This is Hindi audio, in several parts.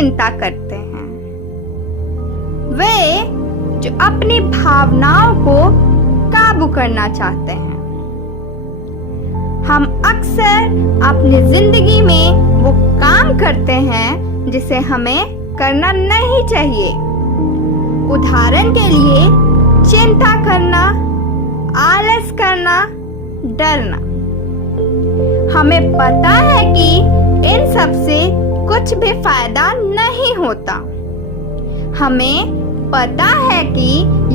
चिंता करते हैं, वे जो अपनी भावनाओं को काबू करना चाहते हैं। हम अक्सर अपनी जिंदगी में वो काम करते हैं जिसे हमें करना नहीं चाहिए। उदाहरण के लिए चिंता करना, आलस करना, डरना। हमें पता है कि इन सब से कुछ भी फायदा नहीं होता। हमें पता है कि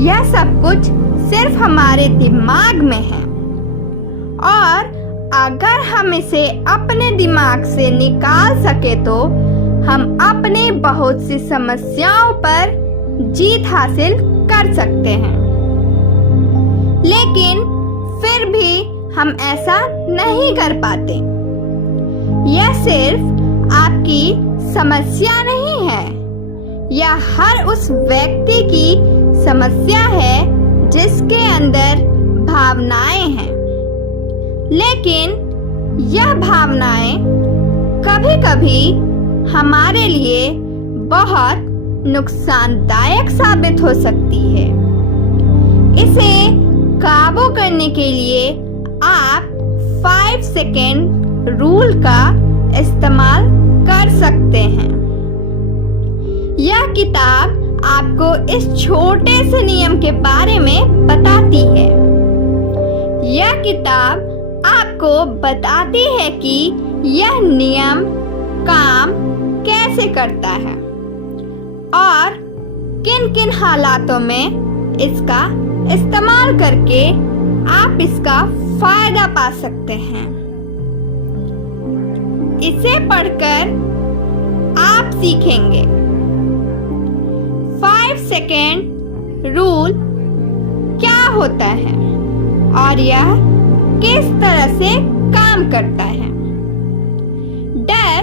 यह सब कुछ सिर्फ हमारे दिमाग में है, और अगर हम इसे अपने दिमाग से निकाल सके तो हम अपनी बहुत सी समस्याओं पर जीत हासिल कर सकते हैं। लेकिन फिर भी हम ऐसा नहीं कर पाते। यह सिर्फ आपकी समस्या नहीं है, यह हर उस व्यक्ति की समस्या है जिसके अंदर भावनाएं हैं। लेकिन यह भावनाएं कभी-कभी हमारे लिए बहुत नुकसानदायक साबित हो सकती है। इसे काबू करने के लिए आप 5 सेकेंड रूल का इस्तेमाल कर सकते हैं। यह किताब आपको इस छोटे से नियम के बारे में बताती है। यह किताब आपको बताती है कि यह नियम काम कैसे करता है और किन-किन हालातों में इसका इस्तेमाल करके आप इसका फायदा पा सकते हैं। इसे पढ़कर आप सीखेंगे 5 सेकेंड रूल क्या होता है और यह किस तरह से काम करता है। डर,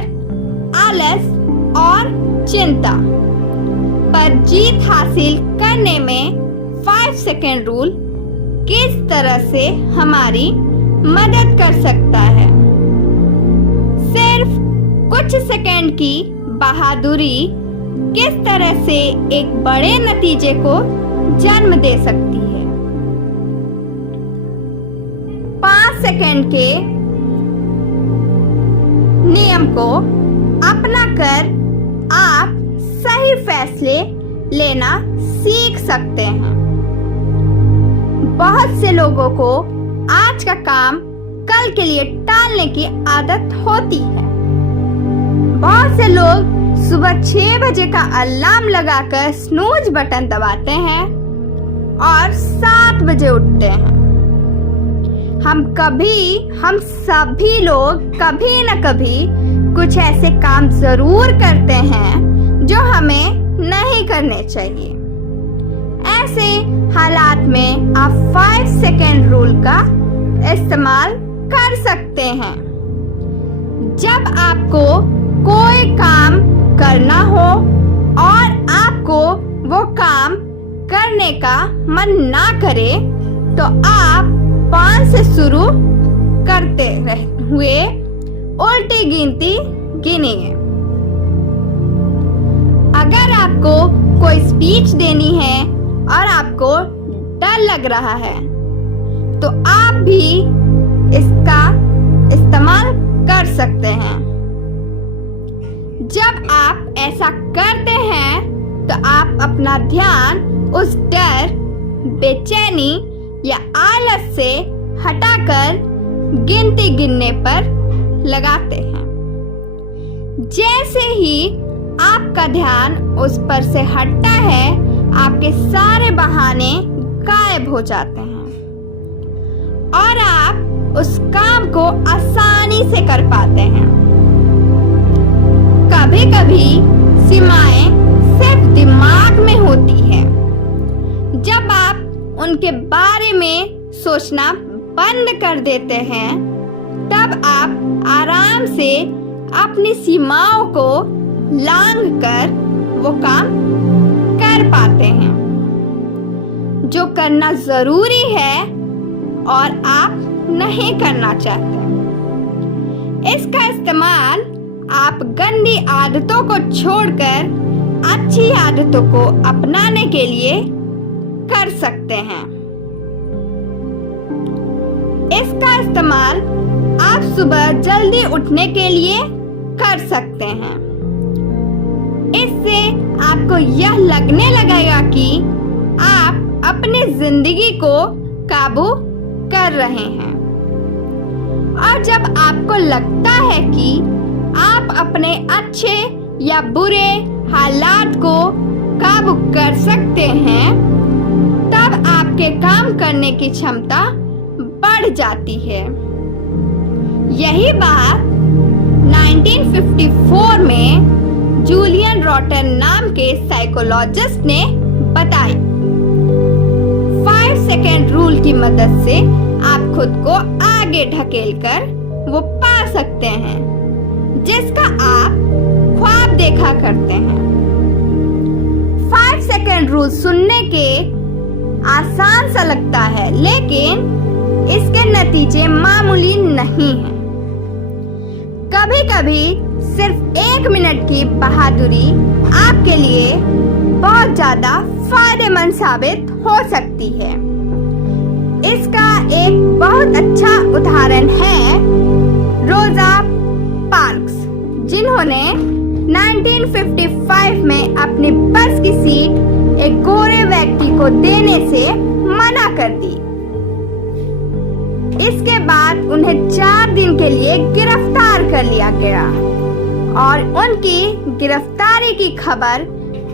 आलस और चिंता पर जीत हासिल करने में 5 सेकेंड रूल किस तरह से हमारी मदद कर सकता है। सिर्फ कुछ सेकेंड की बहादुरी किस तरह से एक बड़े नतीजे को जन्म दे सकती है। 5 सेकेंड के नियम को अपना कर आप सही फैसले लेना सीख सकते हैं। बहुत से लोगों को आज का काम कल के लिए टालने की आदत होती है। बहुत से लोग सुबह 6 बजे का अलार्म लगाकर स्नूज बटन दबाते हैं और 7 बजे उठते हैं। हम सभी लोग कभी न कभी कुछ ऐसे काम जरूर करते हैं जो हमें नहीं करने चाहिए। ऐसे हालात में आप 5 सेकेंड रूल का इस्तेमाल कर सकते हैं। जब आपको कोई काम करना हो और आपको वो काम करने का मन ना करे तो आप 5 से शुरू करते हुए उल्टी गिनती गिनिए। अगर आपको कोई स्पीच देनी है और आपको डर लग रहा है तो आप भी इसका इस्तेमाल कर सकते हैं। जब आप ऐसा करते हैं तो आप अपना ध्यान उस डर, बेचैनी या आलस से हटाकर गिनती गिनने पर लगाते हैं। जैसे ही आपका ध्यान उस पर से हटता है, आपके सारे बहाने गायब हो जाते हैं और आप उस काम को आसानी से कर पाते हैं। कभी-कभी सीमाएं सिर्फ दिमाग में होती है। जब आप उनके बारे में सोचना बंद कर देते हैं, तब आप आराम से अपनी सीमाओं को लांघकर वो काम कर पाते हैं जो करना जरूरी है और आप नहीं करना चाहते। इसका इस्तेमाल आप गंदी आदतों को छोड़कर अच्छी आदतों को अपनाने के लिए कर सकते हैं। इसका इस्तेमाल आप सुबह जल्दी उठने के लिए कर सकते हैं। इससे आपको यह लगने लगेगा कि आप अपनी जिंदगी को काबू कर रहे हैं। और जब आपको लगता है कि आप अपने अच्छे या बुरे हालात को काबू कर सकते हैं, तब आपके काम करने की क्षमता बढ़ जाती है। यही बात 1954 में जूलियन रॉटन नाम के साइकोलॉजिस्ट ने बताई। 5 सेकेंड रूल की मदद से आप खुद को आगे ढकेलकर वो पा सकते हैं जिसका आप ख्वाब देखा करते हैं। 5 सेकेंड रूल सुनने के आसान सा लगता है, लेकिन इसके नतीजे मामूली नहीं हैं। कभी कभी सिर्फ 1 मिनट की बहादुरी आपके लिए बहुत ज्यादा फायदेमंद साबित हो सकती है। इसका एक बहुत अच्छा उदाहरण है रोजा पार्क्स, जिन्होंने 1955 में अपनी बस की सीट एक गोरे व्यक्ति को देने से मना कर दी। इसके बाद उन्हें 4 दिन के लिए गिरफ्तार कर लिया गया और उनकी गिरफ्तारी की खबर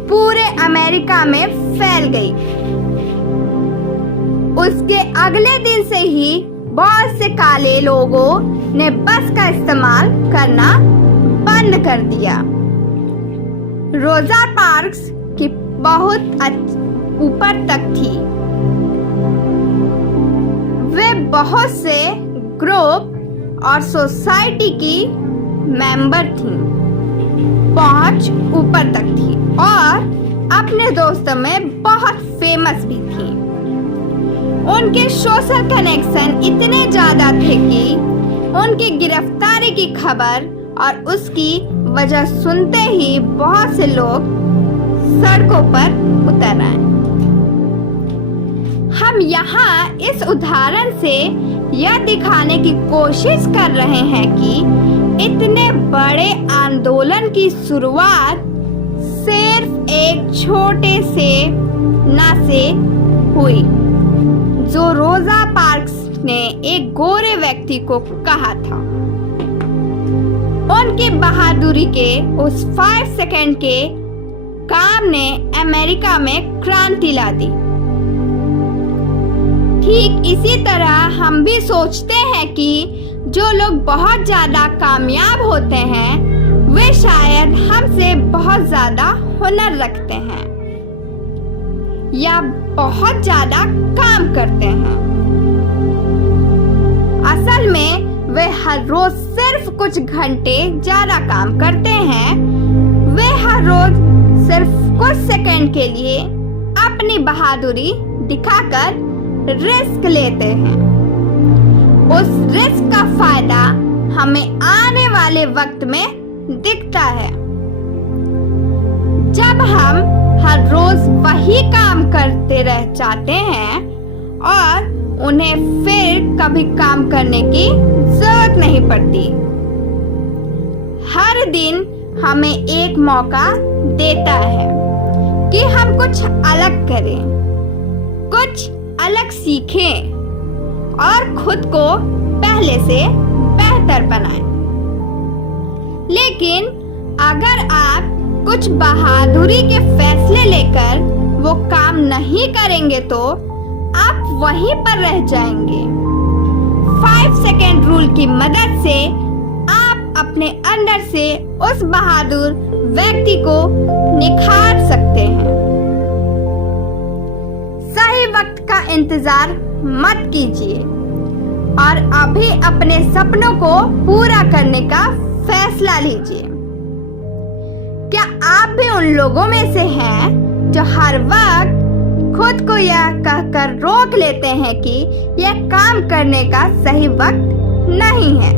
पूरे अमेरिका में फैल गई। उसके अगले दिन से ही बहुत से काले लोगों ने बस का इस्तेमाल करना बंद कर दिया। रोजा पार्क्स की बहुत ऊपर तक थी। वे बहुत से ग्रुप और सोसाइटी की मेंबर थी, पहुंच ऊपर तक थी और अपने दोस्तों में बहुत फेमस भी थी। उनके सोशल कनेक्शन इतने ज्यादा थे कि उनकी गिरफ्तारी की खबर और उसकी वजह सुनते ही बहुत से लोग सड़कों पर उतर आए। हम यहाँ इस उदाहरण से यह दिखाने की कोशिश कर रहे हैं कि इतने बड़े आंदोलन की शुरुआत सिर्फ एक छोटे से ना से हुई, जो रोजा पार्क्स ने एक गोरे व्यक्ति को कहा था। उनकी बहादुरी के उस 5 सेकेंड के काम ने अमेरिका में क्रांति ला दी। ठीक इसी तरह हम भी सोचते हैं कि जो लोग बहुत ज्यादा कामयाब होते हैं वे शायद हमसे बहुत ज्यादा हुनर रखते हैं या बहुत ज्यादा काम करते हैं। असल में वे हर रोज सिर्फ कुछ घंटे ज्यादा काम करते हैं। वे हर रोज सिर्फ कुछ सेकंड के लिए अपनी बहादुरी दिखाकर रिस्क लेते हैं। उस रिस्क का फायदा हमें आने वाले वक्त में दिखता है। जब हम हर रोज वही काम करते रह जाते हैं और उन्हें फिर कभी काम करने की जरूरत नहीं पड़ती। हर दिन हमें एक मौका देता है कि हम कुछ अलग करें, कुछ अलग सीखें और खुद को पहले से बेहतर बनाएं। लेकिन अगर आप कुछ बहादुरी के फैसले लेकर वो काम नहीं करेंगे तो आप वहीं पर रह जाएंगे। 5 सेकेंड रूल की मदद से आप अपने अंदर से उस बहादुर व्यक्ति को निखार सकते हैं। सही वक्त का इंतजार मत कीजिए और अभी अपने सपनों को पूरा करने का फैसला लीजिए। क्या आप भी उन लोगों में से हैं जो हर वक्त खुद को यह कहकर रोक लेते हैं कि यह काम करने का सही वक्त नहीं है?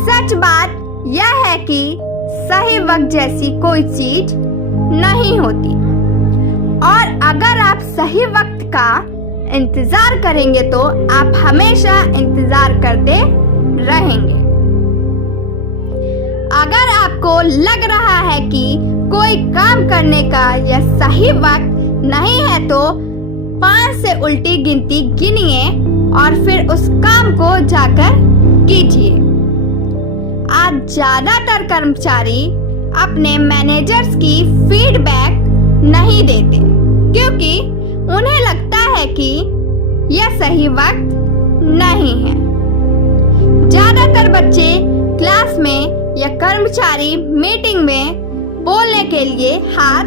सच बात यह है कि सही वक्त जैसी कोई चीज नहीं होती, और अगर आप सही वक्त का इंतजार करेंगे तो आप हमेशा इंतजार करते रहेंगे। अगर आपको लग रहा है कि कोई काम करने का यह सही वक्त नहीं है तो 5 से उल्टी गिनती गिनिए और फिर उस काम को जाकर कीजिए। आज ज्यादातर कर्मचारी अपने मैनेजर्स की फीडबैक नहीं देते क्योंकि उन्हें लगता है कि यह सही वक्त नहीं है। ज्यादातर बच्चे क्लास में या कर्मचारी मीटिंग में बोलने के लिए हाथ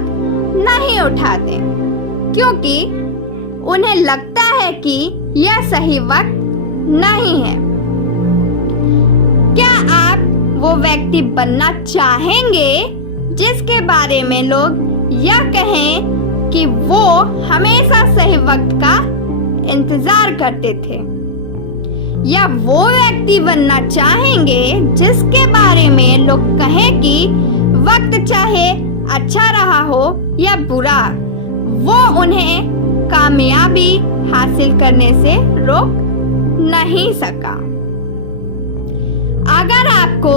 नहीं उठाते क्योंकि उन्हें लगता है कि यह सही वक्त नहीं है। क्या आप वो व्यक्ति बनना चाहेंगे जिसके बारे में लोग यह कहें कि वो हमेशा सही वक्त का इंतजार करते थे, या वो व्यक्ति बनना चाहेंगे जिसके बारे में लोग कहें कि वक्त चाहे अच्छा रहा हो या बुरा, वो उन्हें कामयाबी हासिल करने से रोक नहीं सका। अगर आपको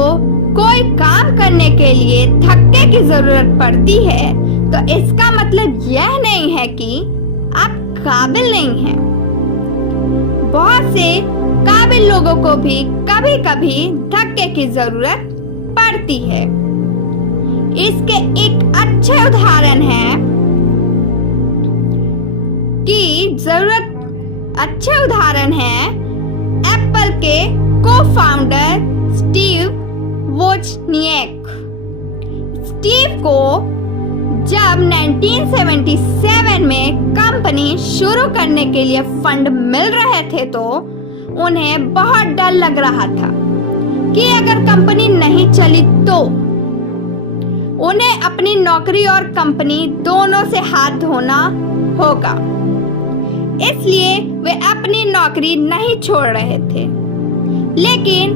कोई काम करने के लिए धक्के की जरूरत पड़ती है तो इसका मतलब यह नहीं है कि आप काबिल नहीं हैं। बहुत से काबिल लोगों को भी कभी कभी धक्के की जरूरत पड़ती है। इसके एक अच्छे उदाहरण है एप्पल के को-फाउंडर स्टीव वोजनिएक। स्टीव को जब 1977 में कंपनी शुरू करने के लिए फंड मिल रहे थे तो उन्हें बहुत डर लग रहा था कि अगर कंपनी नहीं चली तो उन्हें अपनी नौकरी और कंपनी दोनों से हाथ धोना होगा। इसलिए वे अपनी नौकरी नहीं छोड़ रहे थे, लेकिन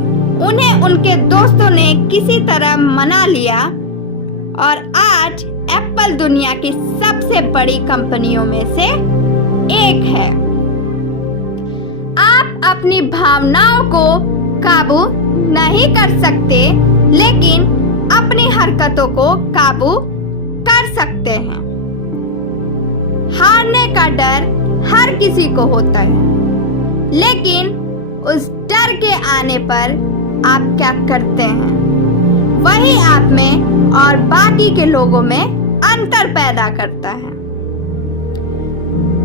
उन्हें उनके दोस्तों ने किसी तरह मना लिया और आज एप्पल दुनिया की सबसे बड़ी कंपनियों में से एक है। आप अपनी भावनाओं को काबू नहीं कर सकते, लेकिन अपनी हरकतों को काबू कर सकते हैं। हारने का डर हर किसी को होता है, लेकिन उस डर के आने पर आप क्या करते हैं वही आप में और बाकी के लोगों में अंतर पैदा करता है।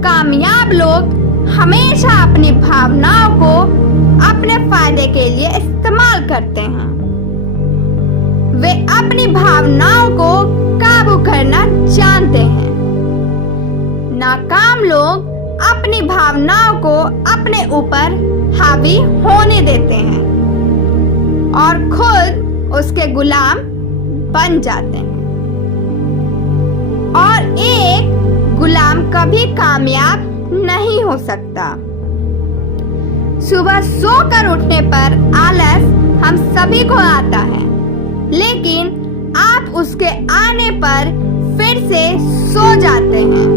कामयाब लोग हमेशा अपनी भावनाओं को अपने फायदे के लिए इस्तेमाल करते हैं। वे अपनी भावनाओं को काबू करना जानते हैं। नाकाम लोग अपनी भावनाओं को अपने ऊपर हावी होने देते हैं और खुद उसके गुलाम बन जाते हैं, और एक गुलाम कभी कामयाब नहीं हो सकता। सुबह सोकर उठने पर आलस हम सभी को आता है, लेकिन आप उसके आने पर फिर से सो जाते हैं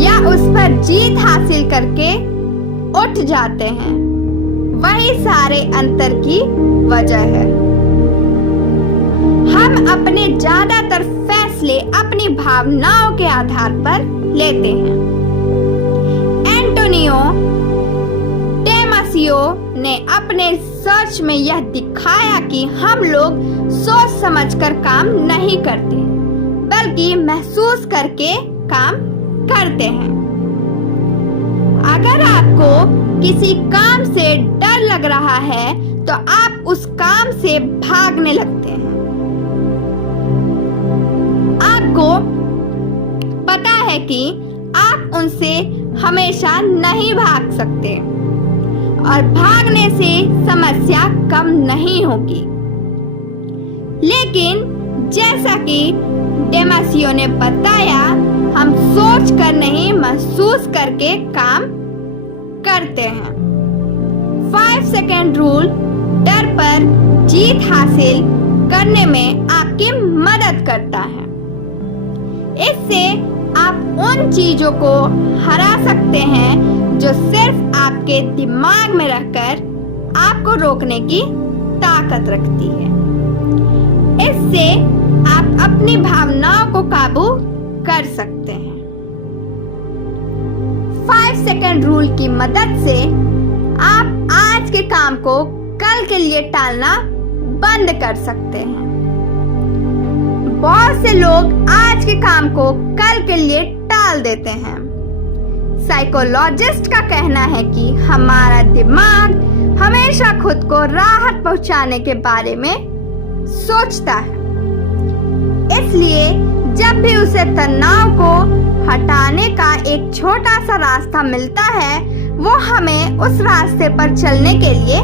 या उस पर जीत हासिल करके उठ जाते हैं। वही सारे अंतर की वजह है। हम अपने ज्यादातर फैसले अपनी भावनाओं के आधार पर लेते हैं। एंटोनियो डेमासियो ने अपने रिसर्च में यह दिखाया कि हम लोग सोच समझकर काम नहीं करते, बल्कि महसूस करके काम करते हैं। अगर आपको किसी काम से डर लग रहा है तो आप उस काम से भागने लगते हैं। आपको पता है कि आप उनसे हमेशा नहीं भाग सकते और भागने से समस्या कम नहीं होगी, लेकिन जैसा कि डेमासियो ने बताया, हम सोच कर नहीं महसूस करके काम करते हैं। 5 सेकंड रूल डर पर जीत हासिल करने में आपकी मदद करता है। इससे आप उन चीजों को हरा सकते हैं जो सिर्फ आपके दिमाग में रहकर आपको रोकने की ताकत रखती है। इससे आप अपनी भावनाओं को काबू कर सकते हैं। 5 सेकंड रूल की मदद से आप आज के काम को कल के लिए टालना बंद कर सकते हैं। बहुत से लोग आज के काम को कल के लिए टाल देते हैं। साइकोलॉजिस्ट का कहना है कि हमारा दिमाग हमेशा खुद को राहत पहुंचाने के बारे में सोचता है। इसलिए जब भी उसे तनाव को हटाने का एक छोटा सा रास्ता मिलता है, वो हमें उस रास्ते पर चलने के लिए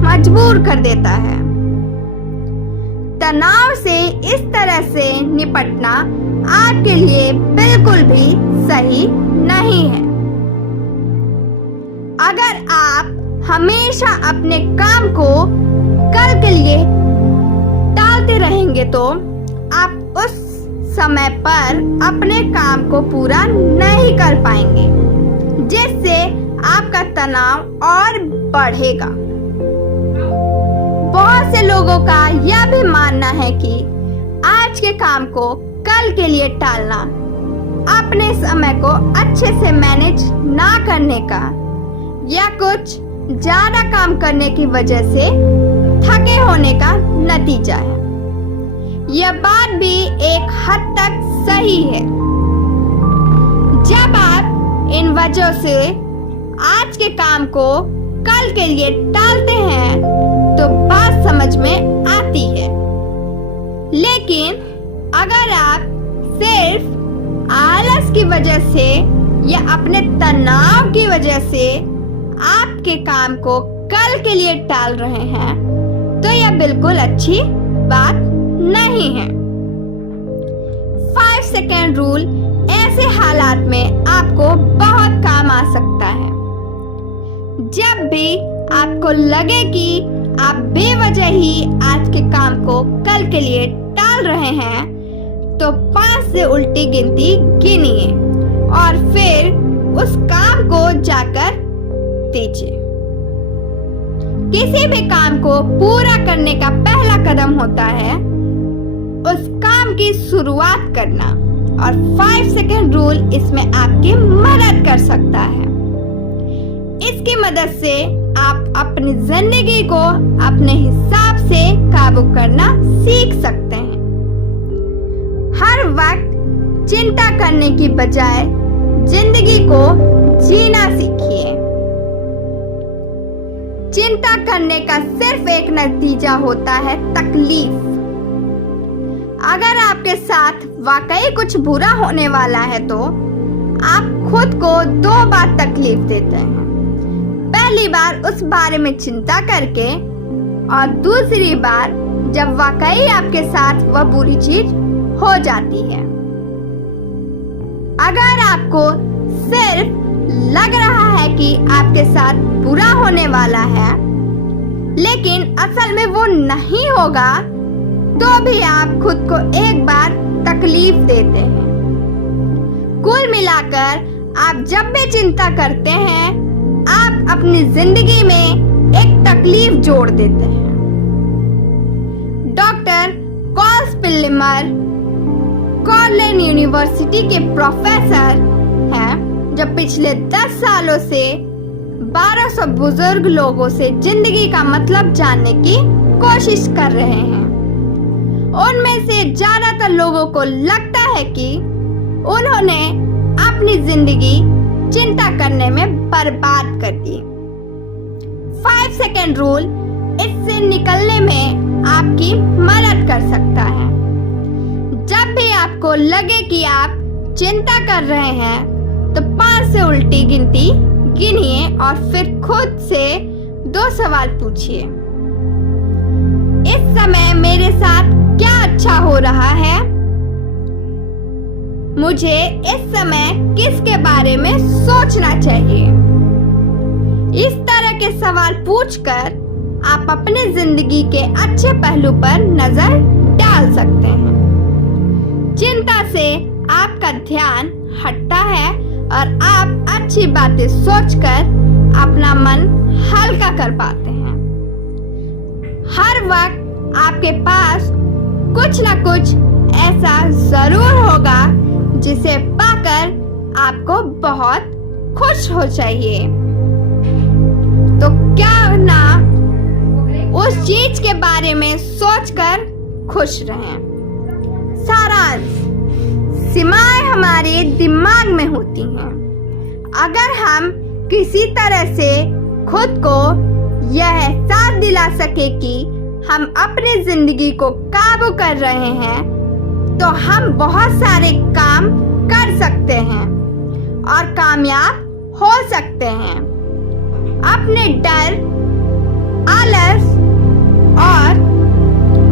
मजबूर कर देता है। तनाव से इस तरह से निपटना आपके लिए बिल्कुल भी सही नहीं है। अगर आप हमेशा अपने काम को कल के लिए टालते रहेंगे तो आप उस समय पर अपने काम को पूरा नहीं कर पाएंगे, जिससे आपका तनाव और बढ़ेगा। बहुत से लोगों का यह भी मानना है कि आज के काम को कल के लिए टालना अपने समय को अच्छे से मैनेज ना करने का या कुछ ज्यादा काम करने की वजह से थके होने का नतीजा है। यह बात भी एक हद तक सही है। जब आप इन वजहों से आज के काम को कल के लिए टालते हैं तो बात समझ में आती है। लेकिन अगर आप सिर्फ आलस की वजह से या अपने तनाव की वजह से आपके काम को कल के लिए टाल रहे हैं तो यह बिल्कुल अच्छी बात नहीं है। 5 सेकंड रूल ऐसे हालात में आपको बहुत काम आ सकता है। जब भी आपको लगे कि आप बेवजह ही आज के काम को कल के लिए टाल रहे हैं तो 5 से उल्टी गिनती गिनिए और फिर उस काम को जाकर दीजिए। किसी भी काम को पूरा करने का पहला कदम होता है उस काम की शुरुआत करना, और 5 सेकंड रूल इसमें आपकी मदद कर सकता है। इसकी मदद से आप अपनी जिंदगी को अपने हिसाब से काबू करना सीख सकते हैं। हर वक्त चिंता करने की बजाय जिंदगी को जीना सीखिए। चिंता करने का सिर्फ एक नतीजा होता है तकलीफ। अगर आपके साथ वाकई कुछ बुरा होने वाला है तो आप खुद को 2 बार तकलीफ देते हैं। पहली बार उस बारे में चिंता करके, और दूसरी बार जब वाकई आपके साथ वह बुरी चीज हो जाती है। अगर आपको सिर्फ लग रहा है कि आपके साथ बुरा होने वाला है लेकिन असल में वो नहीं होगा, तो भी आप खुद को एक बार तकलीफ देते हैं। कुल मिलाकर आप जब भी चिंता करते हैं आप अपनी जिंदगी में एक तकलीफ जोड़ देते हैं। डॉक्टर कॉल स्पिल्लिमर कॉर्नेल यूनिवर्सिटी के प्रोफेसर हैं जो पिछले 10 सालों से 1200 बुजुर्ग लोगों से जिंदगी का मतलब जानने की कोशिश कर रहे हैं। उनमें से ज्यादातर लोगों को लगता है कि उन्होंने अपनी जिंदगी चिंता करने में बर्बाद कर दी। 5 सेकंड रूल इससे निकलने में आपकी मदद कर सकता है। जब भी आपको लगे कि आप चिंता कर रहे हैं तो 5 से उल्टी गिनती गिनिए और फिर खुद से 2 सवाल पूछिए। इस समय मेरे साथ क्या अच्छा हो रहा है? मुझे इस समय किसके बारे में सोचना चाहिए? इस तरह के सवाल पूछकर आप अपनी जिंदगी के अच्छे पहलू पर नजर डाल सकते हैं। चिंता से आपका ध्यान हटता है और आप अच्छी बातें सोचकर अपना मन हल्का कर पाते हैं। हर वक्त आपके पास कुछ न कुछ ऐसा जरूर होगा जिसे पाकर आपको बहुत खुश हो चाहिए। तो क्या ना उस चीज के बारे में सोचकर खुश रहें। सारांश, सीमाएं हमारे दिमाग में होती हैं। अगर हम किसी तरह से खुद को यह एहसास दिला सके कि हम अपनी जिंदगी को काबू कर रहे हैं, तो हम बहुत सारे काम कर सकते हैं और कामयाब हो सकते हैं। अपने डर, आलस और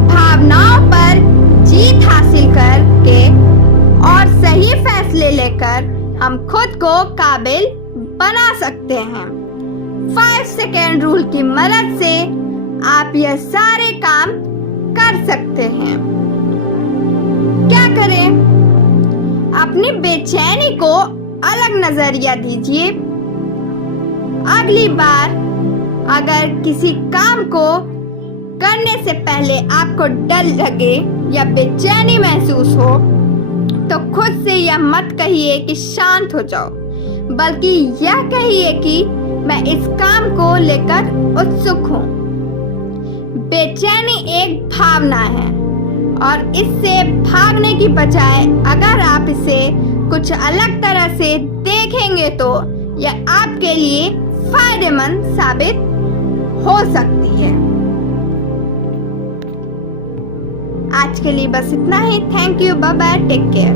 भावनाओं पर जीत हासिल करके और सही फैसले लेकर हम खुद को काबिल बना सकते हैं। 5 सेकेंड रूल की मदद से आप यह सारे काम कर सकते हैं। क्या करें? अपनी बेचैनी को अलग नजरिया दीजिए। अगली बार अगर किसी काम को करने से पहले आपको डर लगे या बेचैनी महसूस हो, तो खुद से यह मत कहिए कि शांत हो जाओ, बल्कि यह कहिए कि मैं इस काम को लेकर उत्सुक हूँ। बेचैनी एक भावना है और इससे भागने की बजाय अगर आप इसे कुछ अलग तरह से देखेंगे तो यह आपके लिए फायदेमंद साबित हो सकती है। आज के लिए बस इतना ही। Thank you, bye bye, take care.